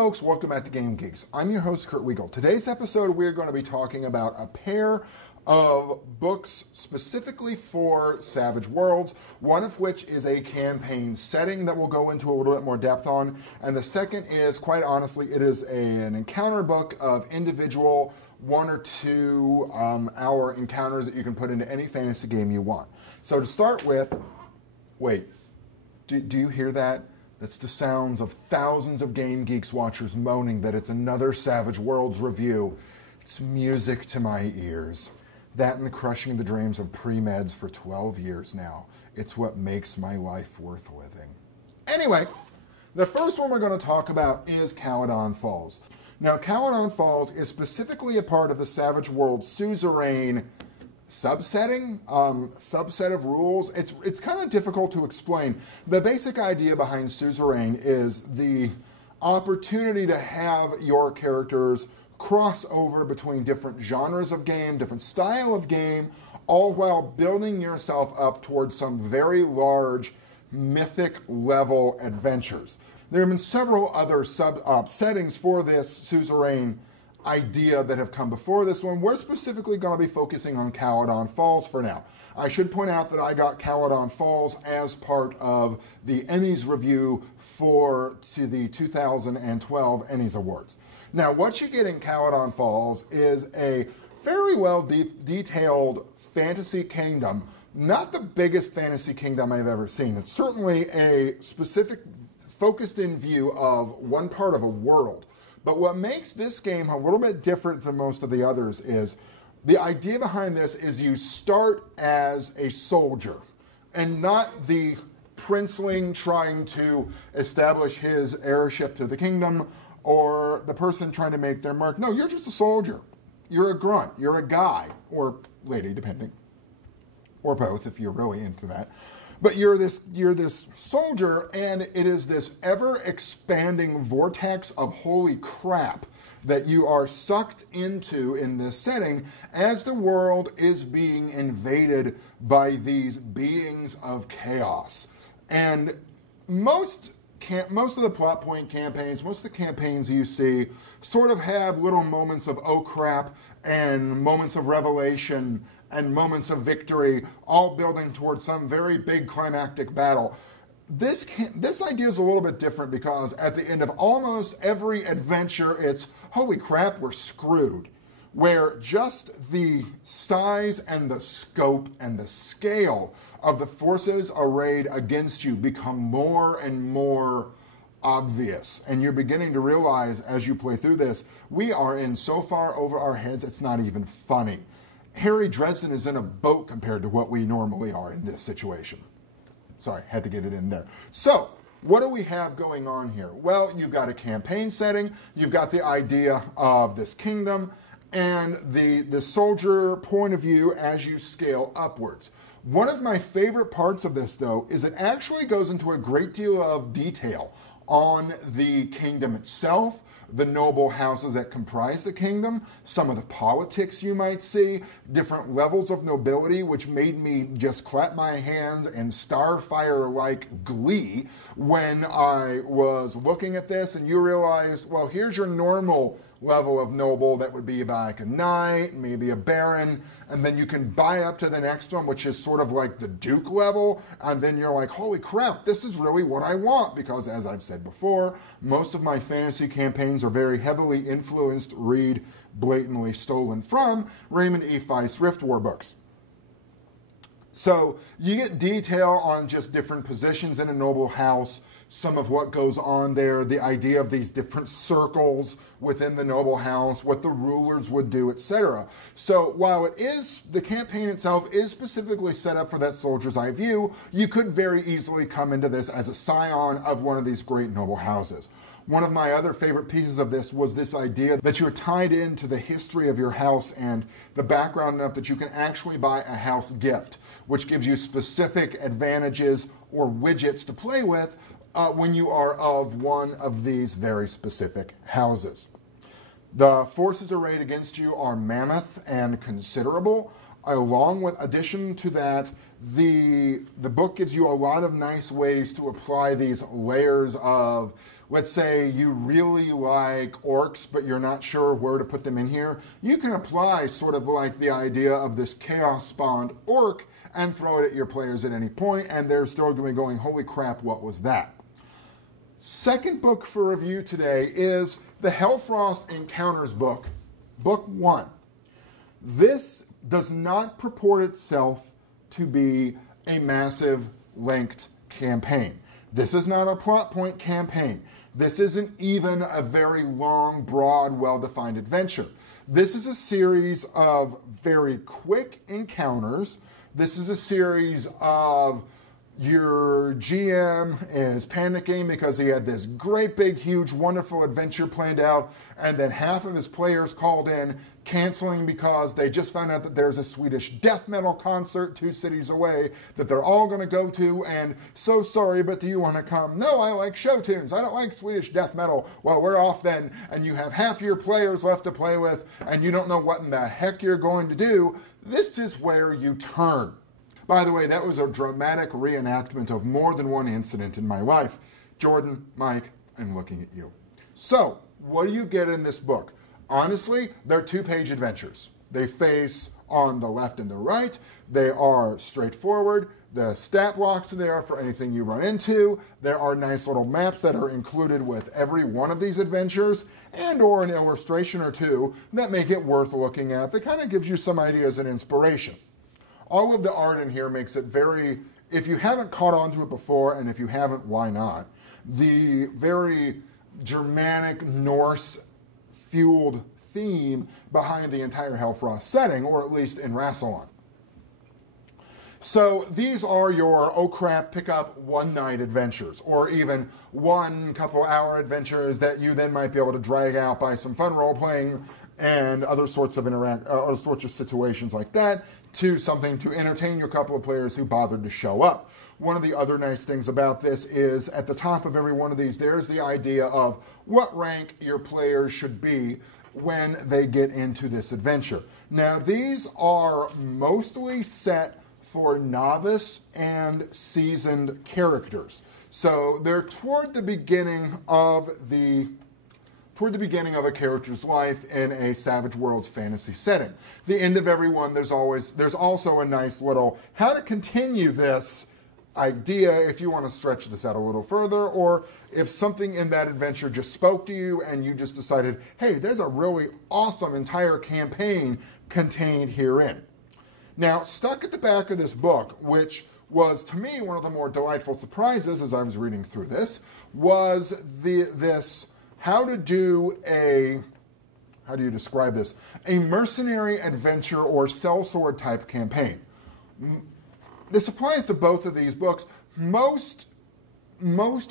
folks, welcome back to Game Geeks. I'm your host, Kurt Wiegel. Today's episode, we're going to be talking about a pair of books specifically for Savage Worlds, one of which is a campaign setting that we'll go into a little bit more depth on, and the second is, quite honestly, it is an encounter book of individual 1 or 2 hour encounters that you can put into any fantasy game you want. So to start with, wait, do you hear that? That's the sounds of thousands of Game Geeks watchers moaning that it's another Savage Worlds review. It's music to my ears. That and crushing the dreams of pre-meds for 12 years now. It's what makes my life worth living. Anyway, the first one we're going to talk about is Caladon Falls. Now, Caladon Falls is specifically a part of the Savage Worlds suzerain subset of rules. It's kind of difficult to explain. The basic idea behind suzerain is the opportunity to have your characters cross over between different genres of game, different style of game, all while building yourself up towards some very large mythic level adventures. There have been several other settings for this suzerain idea that have come before this one. We're specifically going to be focusing on Caladon Falls for now. I should point out that I got Caladon Falls as part of the Emmys review to the 2012 Emmys Awards. Now, what you get in Caladon Falls is a very well detailed fantasy kingdom. Not the biggest fantasy kingdom I've ever seen. It's certainly a specific focused in view of one part of a world. But what makes this game a little bit different than most of the others is the idea behind this is you start as a soldier and not the princeling trying to establish his heirship to the kingdom or the person trying to make their mark. No, you're just a soldier. You're a grunt. You're a guy or lady, depending, or both if you're really into that. But you're this soldier, and it is this ever-expanding vortex of holy crap that you are sucked into in this setting as the world is being invaded by these beings of chaos. And most of the plot point campaigns, most of the campaigns you see sort of have little moments of oh crap and moments of revelation and moments of victory, all building towards some very big climactic battle. This idea is a little bit different because at the end of almost every adventure, it's, holy crap, we're screwed. Where just the size and the scope and the scale of the forces arrayed against you become more and more obvious. And you're beginning to realize as you play through this, we are in so far over our heads, it's not even funny. Harry Dresden is in a boat compared to what we normally are in this situation. Sorry, had to get it in there. So, what do we have going on here? Well, you've got a campaign setting, you've got the idea of this kingdom, and the soldier point of view as you scale upwards. One of my favorite parts of this, though, is it actually goes into a great deal of detail on the kingdom itself, the noble houses that comprise the kingdom, some of the politics you might see, different levels of nobility, which made me just clap my hands in Starfire-like glee when I was looking at this, and you realized, well, here's your normal level of noble that would be like a knight, maybe a baron, and then you can buy up to the next one, which is sort of like the duke level, and then you're like, holy crap, this is really what I want, because as I've said before, most of my fantasy campaigns are very heavily influenced, read blatantly stolen from Raymond E. Feist Rift War books. So you get detail on just different positions in a noble house, some of what goes on there, the idea of these different circles within the noble house, what the rulers would do, etc. So while the campaign itself is specifically set up for that soldier's eye view, you could very easily come into this as a scion of one of these great noble houses. One of my other favorite pieces of this was this idea that you're tied into the history of your house and the background enough that you can actually buy a house gift, which gives you specific advantages or widgets to play with when you are of one of these very specific houses. The forces arrayed against you are mammoth and considerable. Along with addition to that, the book gives you a lot of nice ways to apply these layers of let's say you really like orcs, but you're not sure where to put them in here, you can apply sort of like the idea of this chaos-spawned orc and throw it at your players at any point, and they're still going to be going, holy crap, what was that? Second book for review today is the Hellfrost Encounters book, Book 1. This does not purport itself to be a massive linked campaign. This is not a plot point campaign. This isn't even a very long, broad, well-defined adventure. This is a series of very quick encounters. This is a series of your GM is panicking because he had this great, big, huge, wonderful adventure planned out, and then half of his players called in, canceling because they just found out that there's a Swedish death metal concert 2 cities away that they're all going to go to, and so sorry, but do you want to come? No, I like show tunes. I don't like Swedish death metal. Well, we're off then, and you have half your players left to play with, and you don't know what in the heck you're going to do. This is where you turn. By the way, that was a dramatic reenactment of more than one incident in my life. Jordan, Mike, I'm looking at you. So, what do you get in this book? Honestly, they're 2-page adventures. They face on the left and the right. They are straightforward. The stat blocks are there for anything you run into. There are nice little maps that are included with every one of these adventures, and or an illustration or two that make it worth looking at. That kind of gives you some ideas and inspiration. All of the art in here makes it very, if you haven't caught on to it before, and if you haven't, why not? The very Germanic, Norse-fueled theme behind the entire Hellfrost setting, or at least in Rassilon. So these are your, oh crap, pick up one-night adventures, or even one couple-hour adventures that you then might be able to drag out by some fun role-playing and other sorts of situations like that, to something to entertain your couple of players who bothered to show up. One of the other nice things about this is at the top of every one of these, there's the idea of what rank your players should be when they get into this adventure. Now, these are mostly set for novice and seasoned characters. So they're toward the beginning of a character's life in a Savage Worlds fantasy setting. The end of every one, there's also a nice little how to continue this idea if you want to stretch this out a little further, or if something in that adventure just spoke to you and you just decided, hey, there's a really awesome entire campaign contained herein. Now, stuck at the back of this book, which was to me one of the more delightful surprises as I was reading through this, was this how do you describe this? A mercenary adventure or sellsword type campaign. This applies to both of these books. Most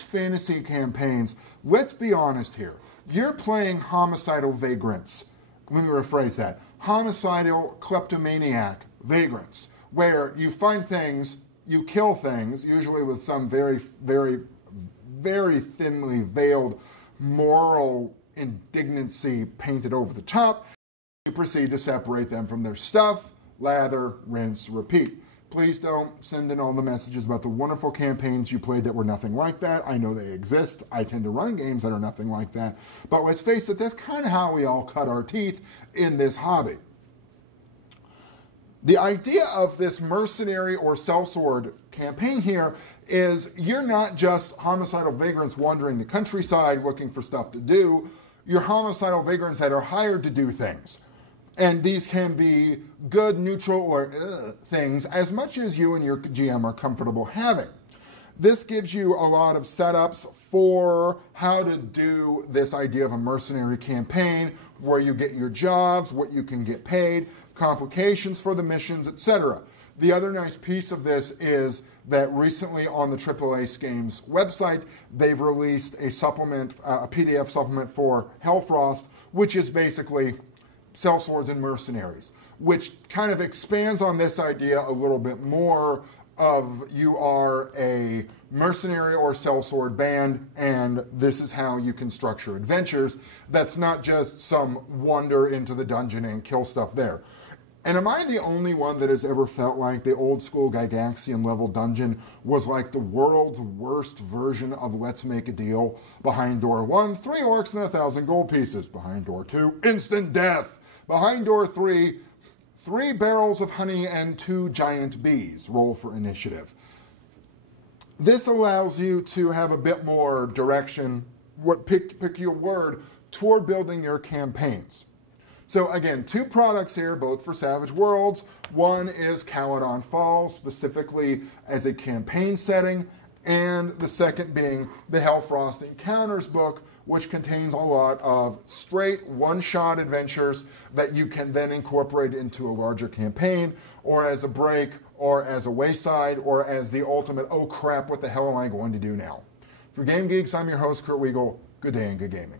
fantasy campaigns, let's be honest here, you're playing homicidal vagrants. Let me rephrase that. Homicidal kleptomaniac vagrants, where you find things, you kill things, usually with some very, very, very thinly veiled moral indignancy painted over the top. You proceed to separate them from their stuff, lather, rinse, repeat. Please don't send in all the messages about the wonderful campaigns you played that were nothing like that. I know they exist. I tend to run games that are nothing like that. But let's face it, that's kind of how we all cut our teeth in this hobby. The idea of this mercenary or sellsword campaign here is you're not just homicidal vagrants wandering the countryside looking for stuff to do. You're homicidal vagrants that are hired to do things. And these can be good, neutral, or things as much as you and your GM are comfortable having. This gives you a lot of setups for how to do this idea of a mercenary campaign, where you get your jobs, what you can get paid, complications for the missions, etc. The other nice piece of this is that recently on the AAA Games website, they've released a supplement, a PDF supplement for Hellfrost, which is basically sellswords and mercenaries, which kind of expands on this idea a little bit more of you are a mercenary or sellsword band, and this is how you can structure adventures. That's not just some wander into the dungeon and kill stuff there. And am I the only one that has ever felt like the old school Gygaxian level dungeon was like the world's worst version of Let's Make a Deal? Behind door 1, 3 orcs and 1,000 gold pieces. Behind door 2, instant death. Behind door 3, 3 barrels of honey and 2 giant bees. Roll for initiative. This allows you to have a bit more direction, pick your word, toward building your campaigns. So again, 2 products here, both for Savage Worlds. One is Caladon Falls, specifically as a campaign setting, and the second being the Hellfrost Encounters book, which contains a lot of straight one-shot adventures that you can then incorporate into a larger campaign, or as a break, or as a wayside, or as the ultimate, oh crap, what the hell am I going to do now? For Game Geeks, I'm your host, Kurt Wiegel. Good day and good gaming.